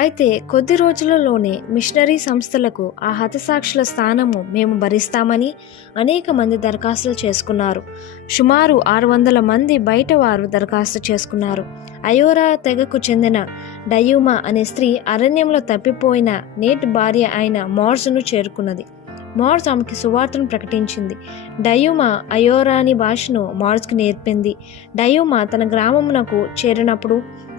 అయితే కొద్ది రోజులలోనే మిషనరీ సంస్థలకు ఆ హతసాక్షుల స్థానము మేము భరిస్తామని అనేక మంది దరఖాస్తులు చేసుకున్నారు. సుమారు 600 మంది బయట వారు దరఖాస్తు చేసుకున్నారు. అయోరా తెగకు చెందిన డయూమా అనే స్త్రీ అరణ్యంలో తప్పిపోయిన నేట్ భార్య అయిన మోర్స్ను చేరుకున్నది. మోర్స్ ఆమెకి సువార్తను ప్రకటించింది. డయూమా అయోరాని భాషను మోర్స్కి నేర్పింది. డయూమా తన గ్రామమునకు చేరినప్పుడు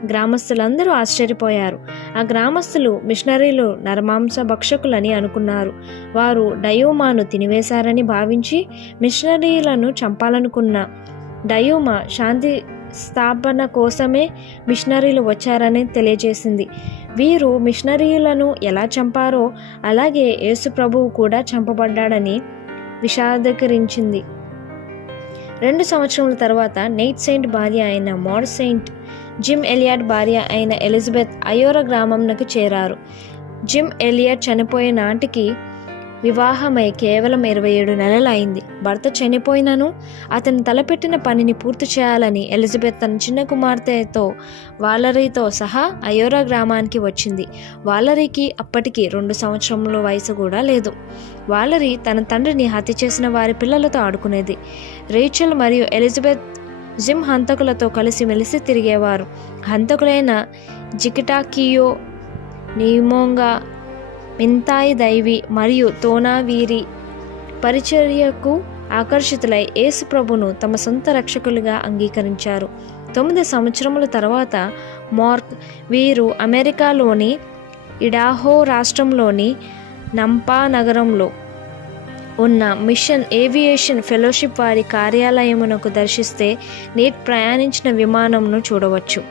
గ్రామస్తులందరూ ఆశ్చర్యపోయారు. ఆ గ్రామస్తులు మిషనరీలు నరమాంస భక్షకులని అనుకున్నారు. వారు డయూమాను తినివేశారని భావించి మిషనరీలను చంపాలనుకున్న డయూమా శాంతి స్థాపన కోసమే మిషనరీలు వచ్చారని తెలియజేసింది. వీరు మిషనరీలను ఎలా చంపారో అలాగే యేసు ప్రభువు కూడా చంపబడ్డాడని విషాదకరించింది. 2 సంవత్సరముల తర్వాత నెయిట్ సెయింట్ భార్య అయిన మోర్ సెయింట్, జిమ్ ఎలియట్ భార్య అయిన ఎలిజబెత్ అయోరా గ్రామంకు చేరారు. జిమ్ ఎలియట్ చనిపోయే నాటికి వివాహమై కేవలం 27 నెలలు అయింది. భర్త చనిపోయినను అతను తలపెట్టిన పనిని పూర్తి చేయాలని ఎలిజబెత్ తన చిన్న కుమార్తెతో వాలరీతో సహా అయోరా గ్రామానికి వచ్చింది. వాలరీకి అప్పటికి 2 సంవత్సరముల వయసు కూడా లేదు. వాలరీ తన తండ్రిని హత్య చేసిన వారి పిల్లలతో ఆడుకునేది. రేచల్ మరియు ఎలిజబెత్ జిమ్ హంతకులతో కలిసి మెలిసి తిరిగేవారు. హంతకులైన జికిటాకియో, నీమోంగా, మింతాయి దైవి మరియు తోనా వీరి పరిచర్యకు ఆకర్షితులై యేసు ప్రభును తమ సొంత రక్షకులుగా అంగీకరించారు. 9 సంవత్సరముల తర్వాత మార్క్ వీరు అమెరికాలోని ఇడాహో రాష్ట్రంలోని నంపా నగరంలో ఉన్న మిషన్ ఏవియేషన్ ఫెలోషిప్ వారి కార్యాలయమునకు దర్శిస్తే నేట్ ప్రయాణించిన విమానంను చూడవచ్చు.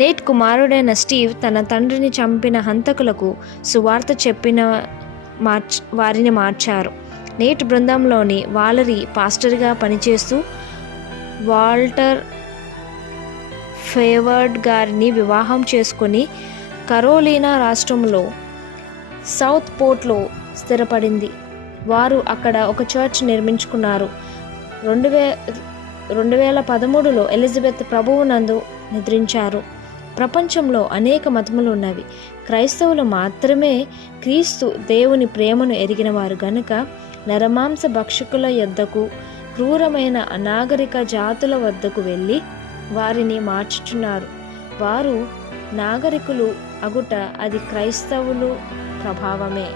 నేట్ కుమారుడైన స్టీవ్ తన తండ్రిని చంపిన హంతకులకు సువార్త చెప్పిన వారిని మార్చారు. నేట్ బృందంలోని వాలరీ పాస్టర్గా పనిచేస్తూ వాల్టర్ ఫేవర్డ్ గారిని వివాహం చేసుకుని కరోలినా రాష్ట్రంలో సౌత్ పోర్ట్లో స్థిరపడింది. వారు అక్కడ ఒక చర్చ్ నిర్మించుకున్నారు. 2013లో ఎలిజబెత్ ప్రభువునందు నిద్రించారు. ప్రపంచంలో అనేక మతములు ఉన్నవి. క్రైస్తవులు మాత్రమే క్రీస్తు దేవుని ప్రేమను ఎరిగిన వారు గనుక నరమాంస భక్షకుల యొద్దకు, క్రూరమైన అనాగరిక జాతుల వద్దకు వెళ్ళి వారిని మార్చుచున్నారు. వారు నాగరికులు అగుట అది క్రైస్తవులు ప్రభావమే.